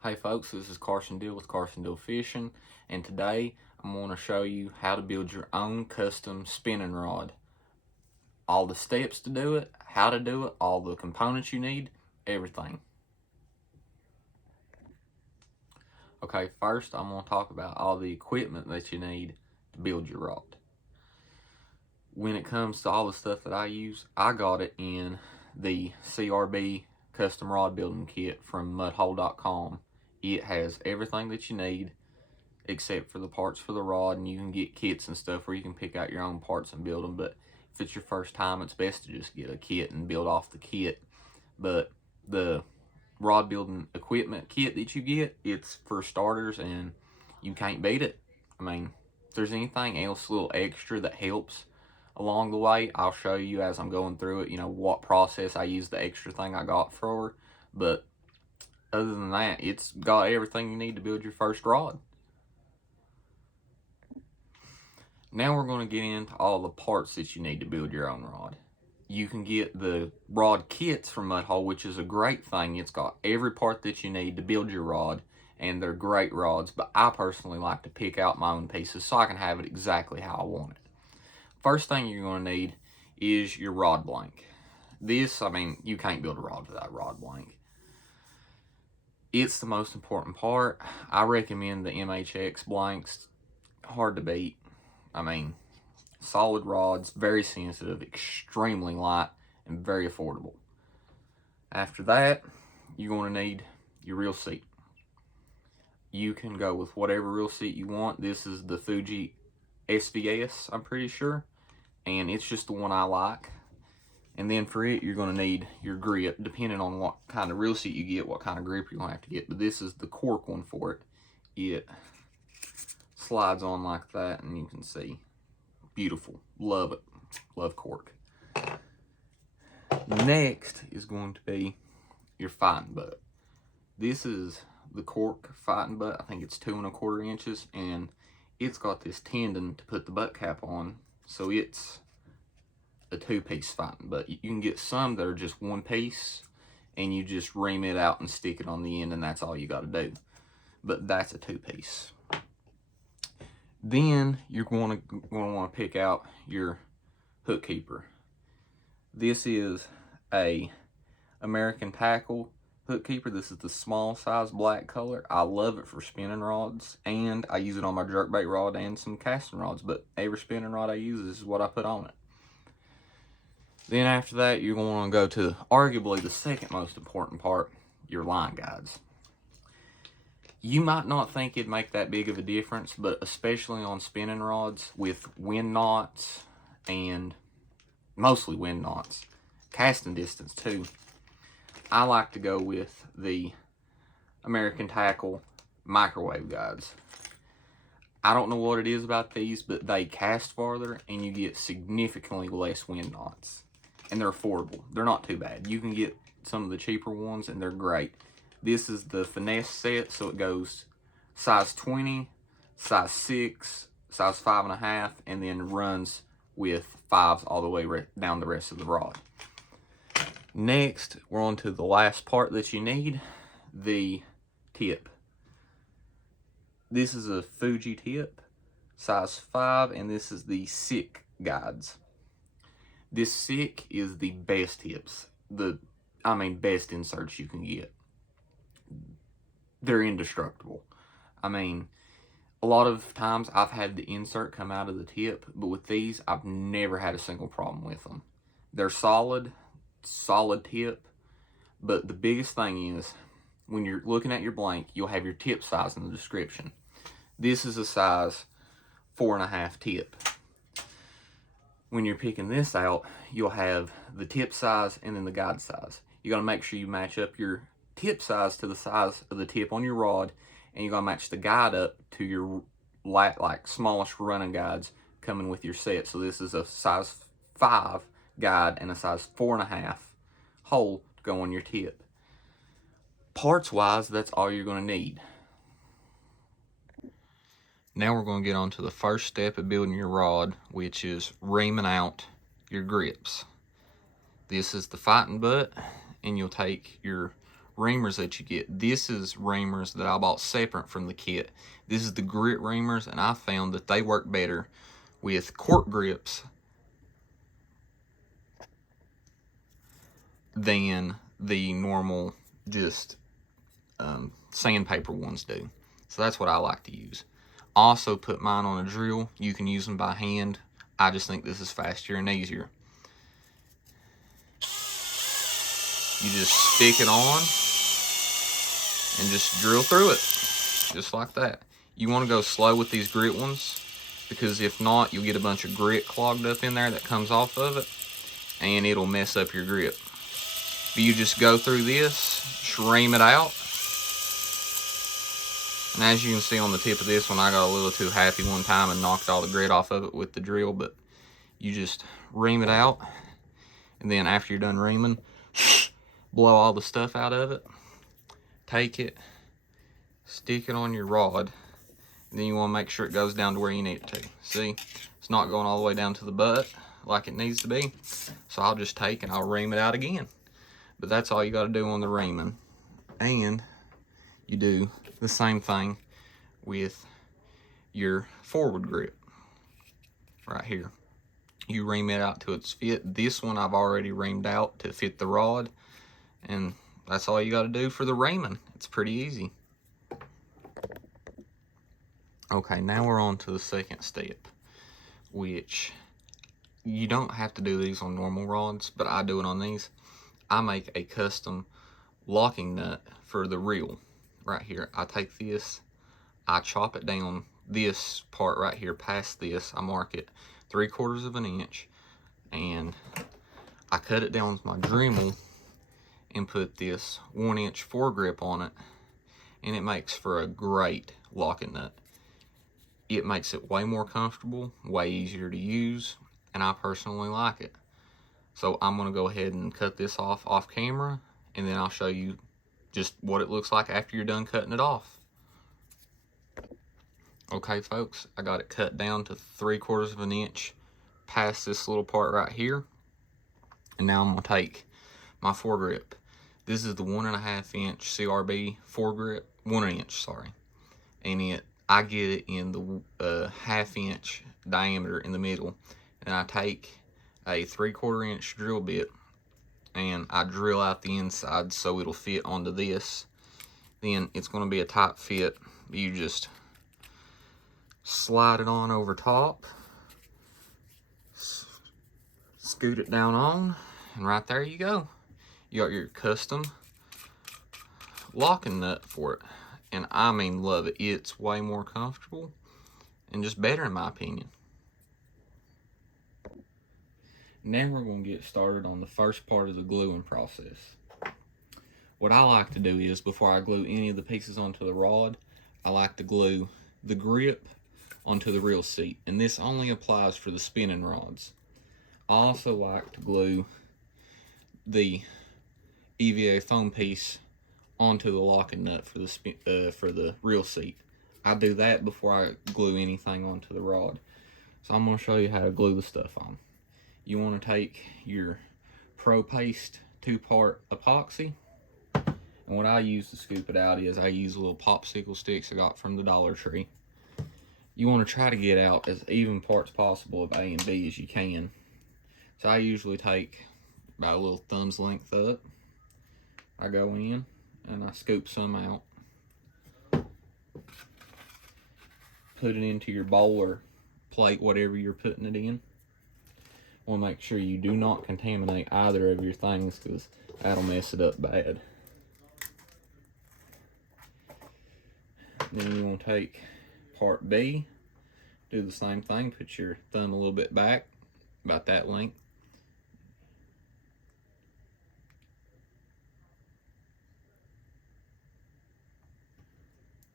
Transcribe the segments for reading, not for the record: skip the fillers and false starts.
Hey folks, this is Carson Dill with Carson Dill Fishing, and today I'm going to show you how to build your own custom spinning rod. All the steps to do it, how to do it, all the components you need, everything. Okay, first I'm going to talk about all the equipment that you need to build your rod. When it comes to all the stuff that I use, I got it in the CRB Custom Rod Building Kit from mudhole.com. It has everything that you need except for the parts for the rod, and you can get kits and stuff where you can pick out your own parts and build them. But if it's your first time, it's best to just get a kit and build off the kit. But the rod building equipment kit that you get, it's for starters, and you can't beat it. I mean, if there's anything else a little extra that helps along the way, I'll show you as I'm going through it, what process I use the extra thing I got for. But other than that, it's got everything you need to build your first rod. Now we're going to get into all the parts that you need to build your own rod. You can get the rod kits from Mudhole, which is a great thing. It's got every part that you need to build your rod, and they're great rods, but I personally like to pick out my own pieces so I can have it exactly how I want it. First thing you're going to need is your rod blank. This, you can't build a rod without a rod blank. It's the most important part. I recommend the MHX blanks. Hard to beat. Solid rods, very sensitive, extremely light, and very affordable. After that, you're going to need your reel seat. You can go with whatever reel seat you want. This is the Fuji SVS, I'm pretty sure, and it's just the one I like. And then for it, you're going to need your grip, depending on what kind of reel seat you get, what kind of grip you're going to have to get. But this is the cork one for it. It slides on like that, and you can see. Beautiful. Love it. Love cork. Next is going to be your fighting butt. This is the cork fighting butt. I think it's 2 1/4 inches, and it's got this tendon to put the butt cap on, so it's a 2-piece fighting butt. You can get some that are just 1 piece, and you just ream it out and stick it on the end, and that's all you got to do. But that's a 2-piece. Then you're going to want to pick out your hook keeper. This is a American Tackle hook keeper. This is the small size black color. I love it for spinning rods, and I use it on my jerkbait rod and some casting rods, but every spinning rod I use, this is what I put on it. Then after that, you're going to want to go to arguably the second most important part, your line guides. You might not think it'd make that big of a difference, but especially on spinning rods with wind knots, and mostly wind knots, casting distance too, I like to go with the American Tackle microwave guides. I don't know what it is about these, but they cast farther and you get significantly less wind knots. And they're affordable. They're not too bad. You can get some of the cheaper ones and they're great. This is the finesse set, so it goes size 20, size 6, size 5.5, and then runs with 5s all the way down the rest of the rod. Next, we're on to the last part that you need, the tip. This is a Fuji tip, size 5, and this is the SICK guides. This SICK is the best tips, best inserts you can get. They're indestructible. A lot of times I've had the insert come out of the tip, but with these, I've never had a single problem with them. They're solid tip, but the biggest thing is, when you're looking at your blank, you'll have your tip size in the description. This is a size 4.5 tip. When you're picking this out, you'll have the tip size and then the guide size. You gotta make sure you match up your tip size to the size of the tip on your rod, and you gotta match the guide up to your smallest running guides coming with your set. So this is a size 5 guide and a size 4.5 hole to go on your tip. Parts wise, that's all you're gonna need. Now we're going to get on to the first step of building your rod, which is reaming out your grips. This is the fighting butt, and you'll take your reamers that you get. This is reamers that I bought separate from the kit. This is the grit reamers, and I found that they work better with cork grips than the normal just sandpaper ones do. So that's what I like to use. I also put mine on a drill. You can use them by hand. I just think this is faster and easier. You just stick it on and just drill through it, just like that. You want to go slow with these grit ones, because if not, you'll get a bunch of grit clogged up in there that comes off of it, and it'll mess up your grip. But you just go through this, ream it out. And as you can see on the tip of this one, I got a little too happy one time and knocked all the grit off of it with the drill, but you just ream it out. And then after you're done reaming, blow all the stuff out of it. Take it, stick it on your rod, and then you want to make sure it goes down to where you need it to. See, it's not going all the way down to the butt like it needs to be. So I'll just take and I'll ream it out again. But that's all you got to do on the reaming. And you do the same thing with your forward grip right here. You ream it out to its fit. This one I've already reamed out to fit the rod, and that's all you got to do for the reaming. It's pretty easy. Okay, now we're on to the second step, which you don't have to do these on normal rods, but I do it on these. I make a custom locking nut for the reel right here. I take this, I chop it down, this part right here past this, I mark it 3/4 of an inch, and I cut it down with my Dremel and put this 1-inch foregrip on it, and it makes for a great locking nut. It makes it way more comfortable, way easier to use, and I personally like it. So I'm going to go ahead and cut this off camera, and then I'll show you just what it looks like after you're done cutting it off. Okay folks, I got it cut down to 3/4 of an inch past this little part right here. And now I'm going to take my foregrip. This is the 1.5 inch CRB foregrip, 1 inch, sorry. And I get it in the 1/2 inch diameter in the middle. And I take a 3/4 inch drill bit and I drill out the inside so it'll fit onto this. Then it's going to be a tight fit. You just slide it on over top, scoot it down on, and right there you go. You got your custom locking nut for it. And I mean, love it. It's way more comfortable and just better in my opinion. Now we're going to get started on the first part of the gluing process. What I like to do is, before I glue any of the pieces onto the rod, I like to glue the grip onto the reel seat. And this only applies for the spinning rods. I also like to glue the EVA foam piece onto the locking nut for the reel seat. I do that before I glue anything onto the rod. So I'm going to show you how to glue the stuff on. You want to take your Pro Paste 2-part epoxy, and what I use to scoop it out is I use little popsicle sticks I got from the Dollar Tree. You want to try to get out as even parts possible of A and B as you can. So I usually take about a little thumb's length up. I go in and I scoop some out. Put it into your bowl or plate, whatever you're putting it in. Want to make sure you do not contaminate either of your things, because that'll mess it up bad. Then you want to take part B, do the same thing, put your thumb a little bit back, about that length.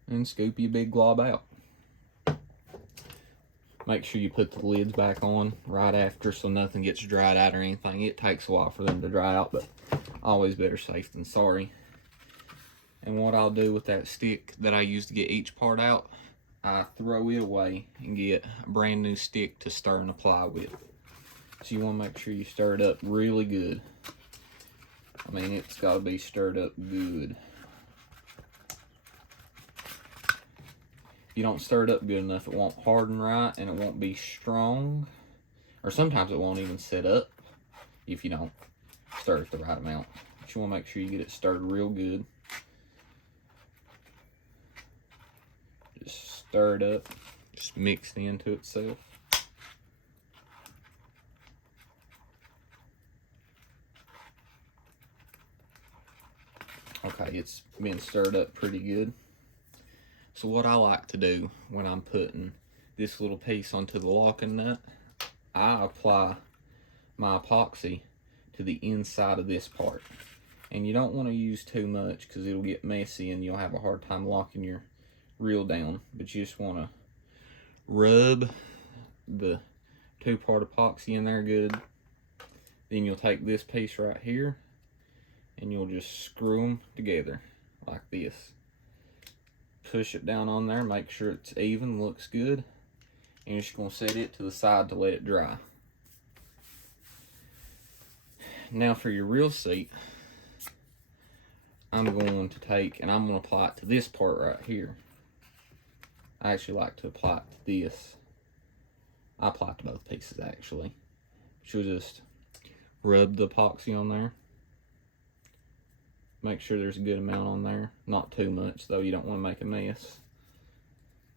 And scoop your big glob out. Make sure you put the lids back on right after so nothing gets dried out or anything. It takes a while for them to dry out, but always better safe than sorry. And what I'll do with that stick that I use to get each part out, I throw it away and get a brand new stick to stir and apply with. So you want to make sure you stir it up really good. I mean, it's got to be stirred up good. If you don't stir it up good enough, it won't harden right and it won't be strong. Or sometimes it won't even set up if you don't stir it the right amount. But you want to make sure you get it stirred real good. Just stir it up, just mix it into itself. Okay, it's been stirred up pretty good. So what I like to do when I'm putting this little piece onto the locking nut, I apply my epoxy to the inside of this part. And you don't want to use too much because it'll get messy and you'll have a hard time locking your reel down. But you just want to rub the 2-part epoxy in there good. Then you'll take this piece right here and you'll just screw them together like this. Push it down on there, make sure it's even, looks good. And you're just going to set it to the side to let it dry. Now for your reel seat, I'm going to take and I'm going to apply it to this part right here. I actually like to apply it to this. I apply it to both pieces actually. But you'll just rub the epoxy on there. Make sure there's a good amount on there. Not too much though, you don't want to make a mess.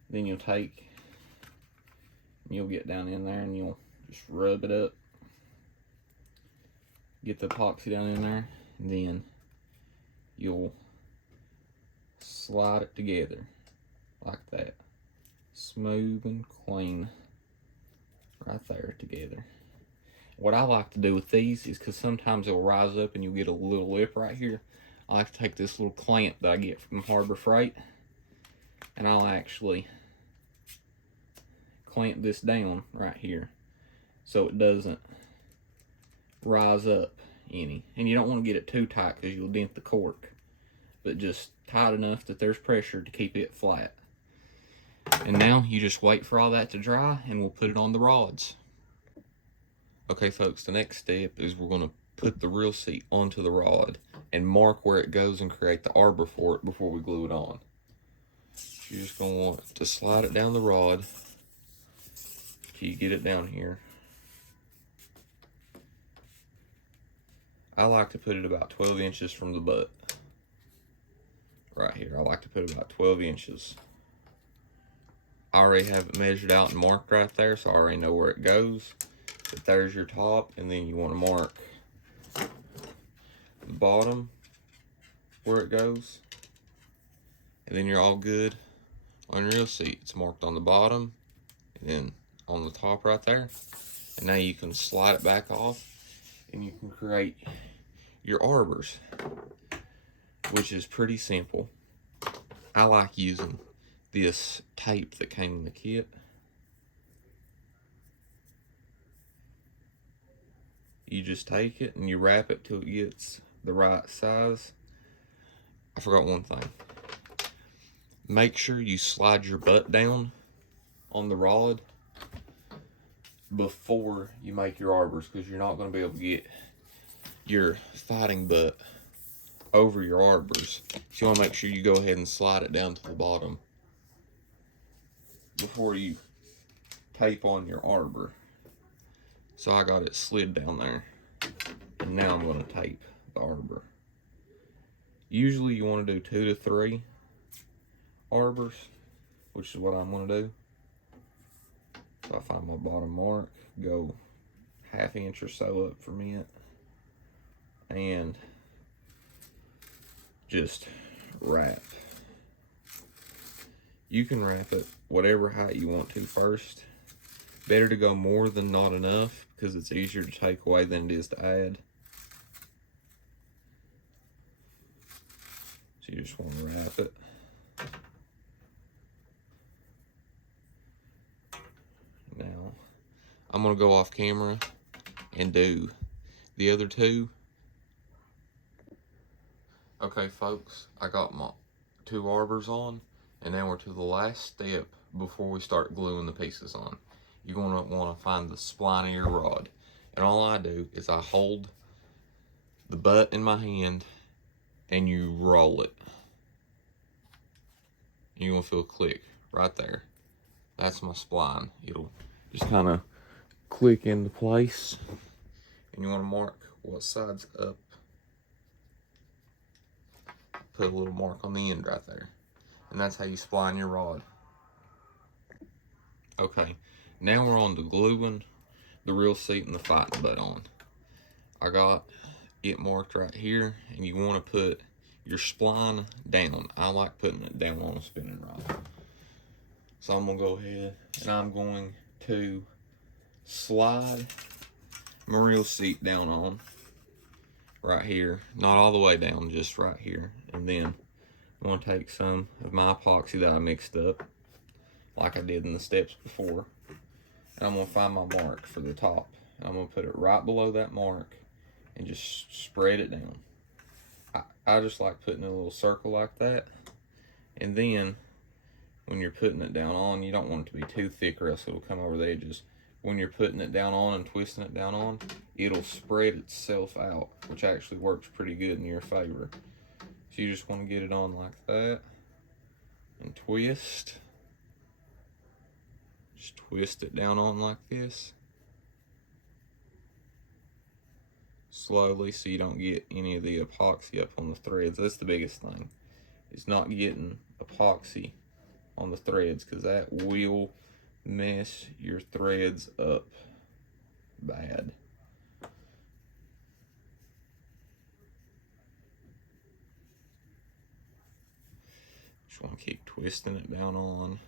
Then you'll take, you'll get down in there and you'll just rub it up. Get the epoxy down in there, and then you'll slide it together like that. Smooth and clean right there together. What I like to do with these is because sometimes they'll rise up and you'll get a little lip right here. I like to take this little clamp that I get from Harbor Freight and I'll actually clamp this down right here so it doesn't rise up any. And you don't want to get it too tight because you'll dent the cork, but just tight enough that there's pressure to keep it flat. And now you just wait for all that to dry and we'll put it on the rods. Okay folks, the next step is we're going to put the reel seat onto the rod and mark where it goes and create the arbor for it before we glue it on. You're just going to want to slide it down the rod till you get it down here. I like to put it about 12 inches from the butt. Right here, I like to put about 12 inches. I already have it measured out and marked right there, so I already know where it goes. But there's your top, and then you want to mark the bottom where it goes. And then you're all good on your reel seat. It's marked on the bottom, and then on the top right there. And now you can slide it back off, and you can create your arbors, which is pretty simple. I like using this tape that came in the kit. You just take it and you wrap it till it gets the right size. I forgot one thing. Make sure you slide your butt down on the rod before you make your arbors, because you're not going to be able to get your fighting butt over your arbors. So you want to make sure you go ahead and slide it down to the bottom before you tape on your arbor. So I got it slid down there, and now I'm going to tape the arbor. Usually you want to do 2 to 3 arbors, which is what I'm going to do. So I find my bottom mark, go 1/2 inch or so up from it, and just wrap. You can wrap it whatever height you want to first. Better to go more than not enough, because it's easier to take away than it is to add. So you just want to wrap it. Now, I'm going to go off camera and do the other 2. Okay folks, I got my 2 arbors on, and now we're to the last step before we start gluing the pieces on. You're going to want to find the spline of your rod. And all I do is I hold the butt in my hand and you roll it. You're gonna feel a click right there. That's my spline. It'll just kind of click into place. And you want to mark what side's up. Put a little mark on the end right there. And that's how you spline your rod. Okay, now we're on to gluing the reel seat and the fighting butt on. I got it marked right here, and you want to put your spline down. I like putting it down on a spinning rod. So I'm gonna go ahead and I'm going to slide my reel seat down on right here, not all the way down, just right here. And then I'm gonna take some of my epoxy that I mixed up like I did in the steps before, and I'm gonna find my mark for the top, and I'm gonna put it right below that mark and just spread it down. I just like putting a little circle like that. And then when you're putting it down on, you don't want it to be too thick or else it'll come over the edges. When you're putting it down on and twisting it down on, it'll spread itself out, which actually works pretty good in your favor. So you just want to get it on like that and twist. Just twist it down on like this. Slowly, so you don't get any of the epoxy up on the threads. That's the biggest thing, is not getting epoxy on the threads, because that will mess your threads up bad. Just want to keep twisting it down on.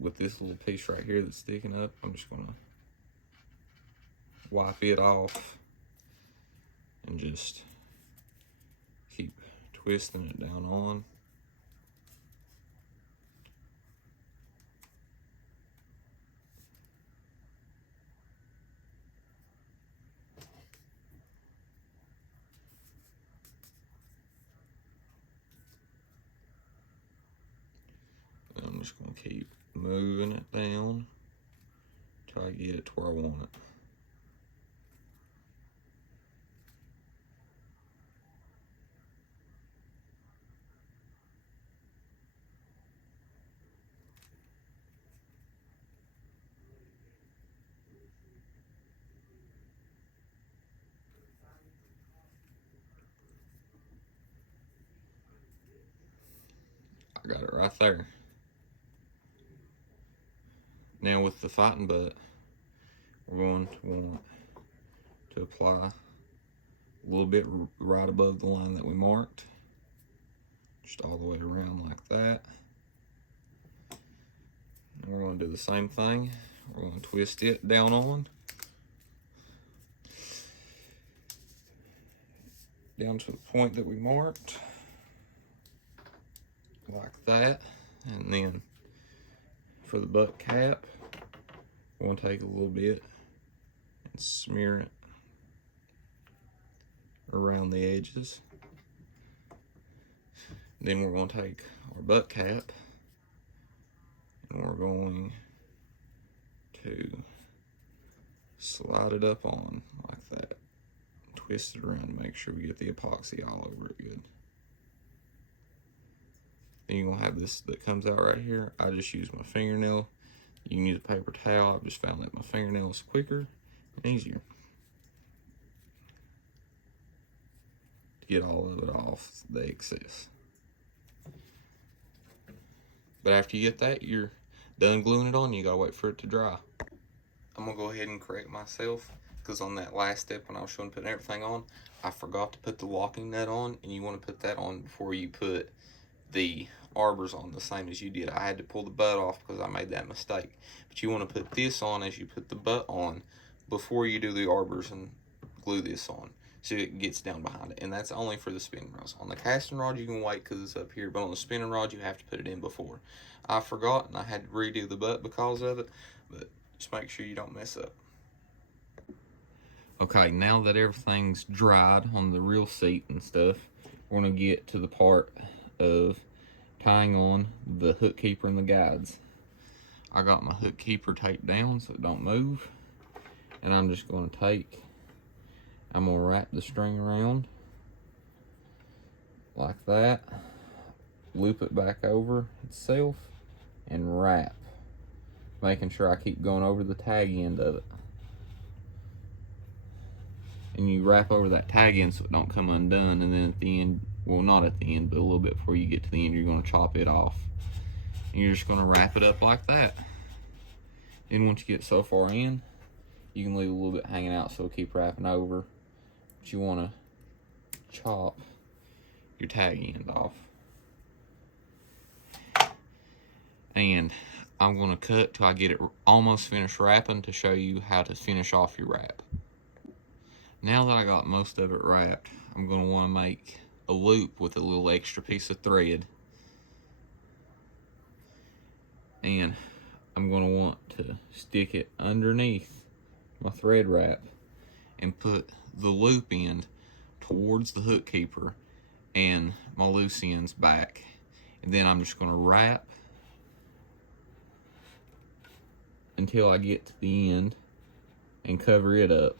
With this little piece right here that's sticking up, I'm just gonna wipe it off and just keep twisting it down on. And I'm just gonna keep moving it down till I get it to where I want it. I got it right there. Now with the fighting butt, we're going to want to apply a little bit right above the line that we marked, just all the way around like that. And we're going to do the same thing. We're going to twist it down on, down to the point that we marked, like that. And then for the butt cap, we're going to take a little bit and smear it around the edges. Then we're going to take our butt cap and we're going to slide it up on like that. Twist it around to make sure we get the epoxy all over it good. Then you're gonna have this that comes out right here. I just use my fingernail. You can use a paper towel. I've just found that my fingernail is quicker and easier to get all of it off the excess. But after you get that, you're done gluing it on. You gotta wait for it to dry. I'm gonna go ahead and correct myself, because on that last step when I was showing putting everything on, I forgot to put the locking nut on, and you want to put that on before you put the arbors on, the same as you did. I had to pull the butt off because I made that mistake. But you want to put this on as you put the butt on before you do the arbors and glue this on, so it gets down behind it. And that's only for the spinning rods. On the casting rod you can wait because it's up here, but on the spinning rod you have to put it in before. I forgot and I had to redo the butt because of it, but Just make sure you don't mess up. Okay, now that everything's dried on the real seat and stuff, we're gonna get to the part of tying on the hook keeper and the guides. I got my hook keeper taped down so it don't move. And I'm just gonna I'm gonna wrap the string around like that, loop it back over itself, and wrap, making sure I keep going over the tag end of it. And you wrap over that tag end so it don't come undone, and then at the end, well, not at the end, but a little bit before you get to the end, you're gonna chop it off. And you're just gonna wrap it up like that. And once you get so far in, you can leave a little bit hanging out so it'll keep wrapping over. But you wanna chop your tag end off. And I'm gonna cut till I get it almost finished wrapping to show you how to finish off your wrap. Now that I got most of it wrapped, I'm gonna wanna make a loop with a little extra piece of thread. And I'm gonna want to stick it underneath my thread wrap and put the loop end towards the hook keeper and my loose ends back. And then I'm just gonna wrap until I get to the end and cover it up.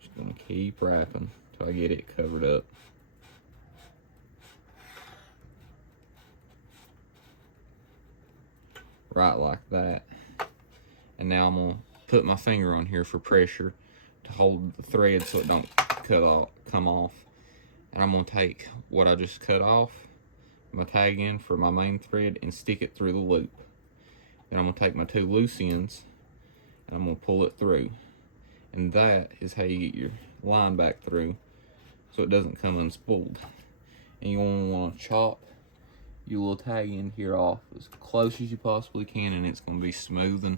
Just gonna keep wrapping till I get it covered up. Right like that. And now I'm gonna put my finger on here for pressure to hold the thread so it don't come off. And I'm gonna take what I just cut off, my tag end for my main thread, and stick it through the loop. Then I'm gonna take my two loose ends and I'm gonna pull it through. And that is how you get your line back through so it doesn't come unspooled. And you wanna chop your little tag end here off as close as you possibly can, and it's gonna be smooth,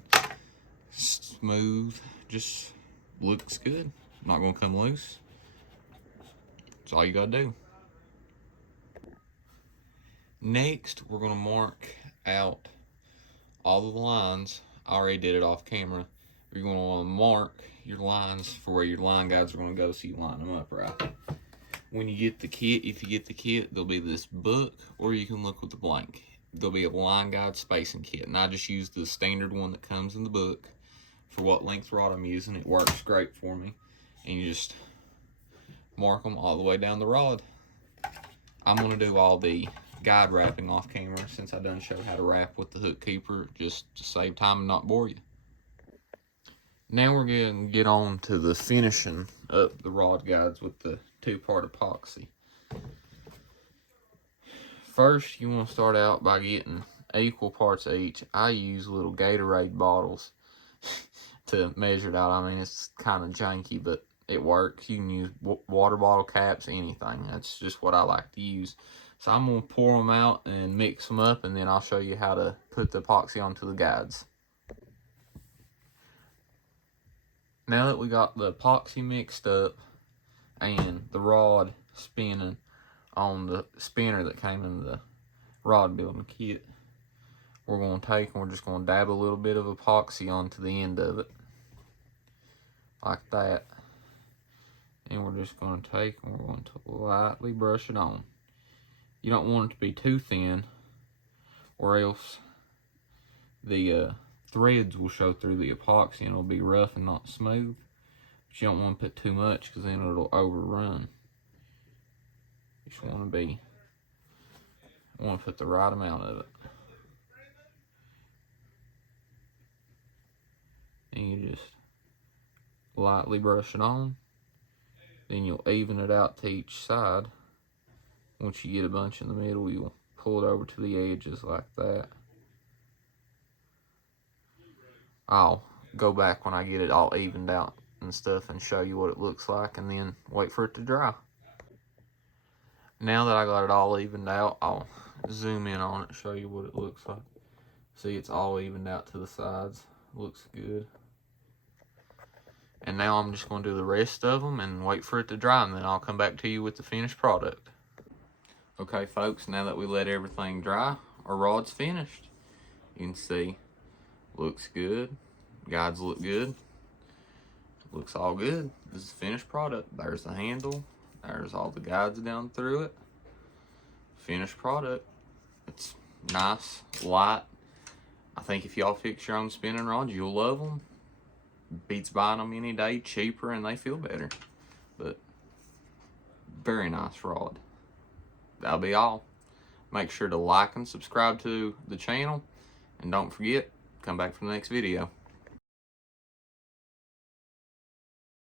just looks good. Not gonna come loose. That's all you gotta do. Next, we're gonna mark out all the lines. I already did it off camera. You're gonna wanna mark your lines for where your line guides are gonna go so you line them up right. When you get the kit, if you get the kit, there'll be this book, or you can look with the blank. There'll be a line guide spacing kit, and I just use the standard one that comes in the book for what length rod I'm using. It works great for me. And you just mark them all the way down the rod. I'm gonna do all the guide wrapping off camera since I done showed how to wrap with the hook keeper, just to save time and not bore you. Now we're gonna get on to the finishing up the rod guides with the two-part epoxy. First, you want to start out by getting equal parts of each. I use little Gatorade bottles to measure it out. I mean, it's kind of janky, but it works. You can use water bottle caps, anything. That's just what I like to use. So I'm going to pour them out and mix them up, and then I'll show you how to put the epoxy onto the guides. Now that we got the epoxy mixed up and the rod spinning on the spinner that came in the rod building kit, we're going to take and we're just going to dab a little bit of epoxy onto the end of it like that. And we're just going to take and we're going to lightly brush it on. You don't want it to be too thin, or else the threads will show through the epoxy and it'll be rough and not smooth. But you don't want to put too much because then it'll overrun. You just want to put the right amount of it. And you just lightly brush it on. Then you'll even it out to each side. Once you get a bunch in the middle, you'll pull it over to the edges like that. I'll go back when I get it all evened out and stuff and show you what it looks like, and then wait for it to dry. Now that I got it all evened out, I'll zoom in on it and show you what it looks like. See, it's all evened out to the sides. Looks good. And now I'm just going to do the rest of them and wait for it to dry, and then I'll come back to you with the finished product. Okay, folks, now that we let everything dry, our rod's finished. You can see, looks good. Guides look good. Looks all good. This is the finished product. There's the handle. There's all the guides down through it. Finished product. It's nice, light. I think if y'all fix your own spinning rods, you'll love them. Beats buying them any day, cheaper, and they feel better. But very nice rod. That'll be all. Make sure to like and subscribe to the channel. And don't forget, come back for the next video.